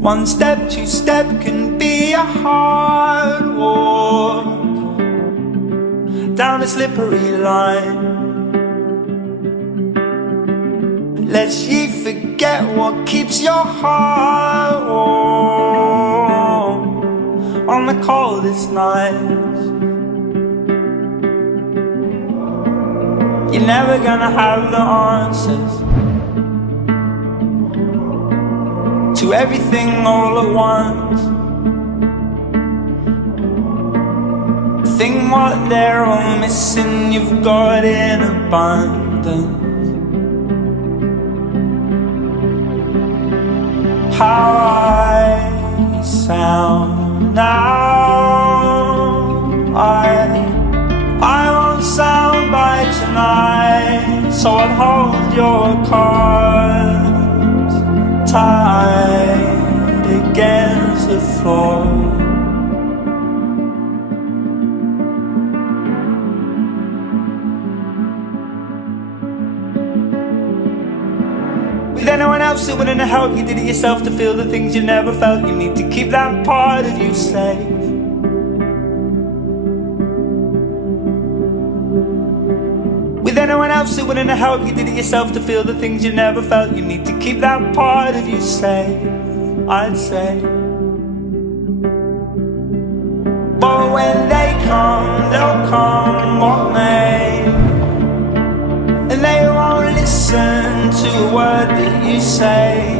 One step, two step can be a hard walk down a slippery line. Lest ye forget what keeps your heart warm on the coldest nights. You're never gonna have the answers to everything all at once. Think what they're all missing, you've got in abundance. How I sound now, I won't sound by tonight, so I'll hold your cards tight against the floor. With anyone else who wouldn't help, you did it yourself to feel the things you never felt. You need to keep that part of you safe. With anyone else who wouldn't help, you did it yourself to feel the things you never felt. You need to keep that part of you safe, I'd say. But when they come, they'll come what may, and they won't listen to a word that you say.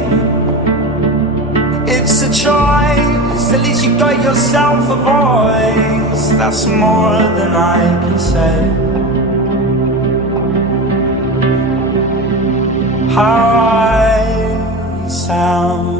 It's a choice, at least you got yourself a voice. That's more than I can say. How I sound